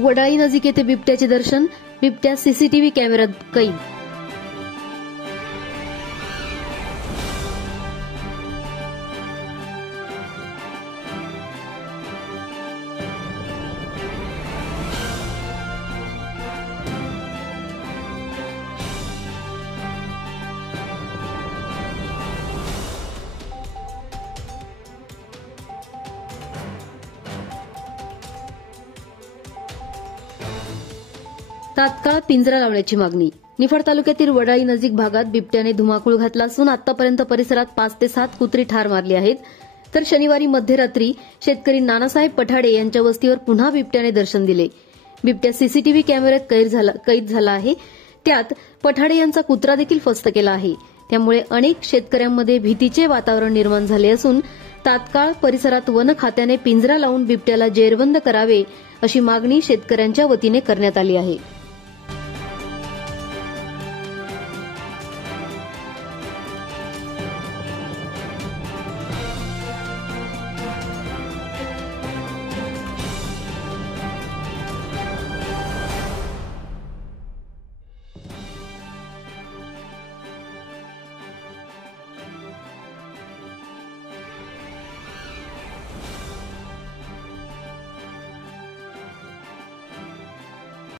वडाळी नजीक येथे बिबट्याचे दर्शन, बिबट्या सीसीटीव्ही कॅमेऱ्यात कैद. तात्काळ पिंजरा लावण्याची मागणी. निफाड तालुक्यातील वडाळी नजीक भागात बिबट्याने धुमाकूळ घातला असून आतापर्यंत परिसरात 5 ते 7 कुत्री ठार मारली आहेत. तर शनिवारी मध्यरात्री शेतकरी नानासाहेब पठाडे यांच्या वस्तीवर पुन्हा बिबट्याने दर्शन दिले. बिबट्या सीसीटीव्ही कॅमेऱ्यात कैद झाला आहे. त्यात पठाडे यांचा कुत्रा देखील फस्त केला आहे. त्यामुळे अनेक शेतकऱ्यांमध्ये भीतीचे वातावरण निर्माण झाले असून तात्काळ परिसरात वन खात्याने पिंजरा लावून बिबट्याला जेरबंद करावे अशी मागणी शेतकऱ्यांच्या वतीने करण्यात आली आहे.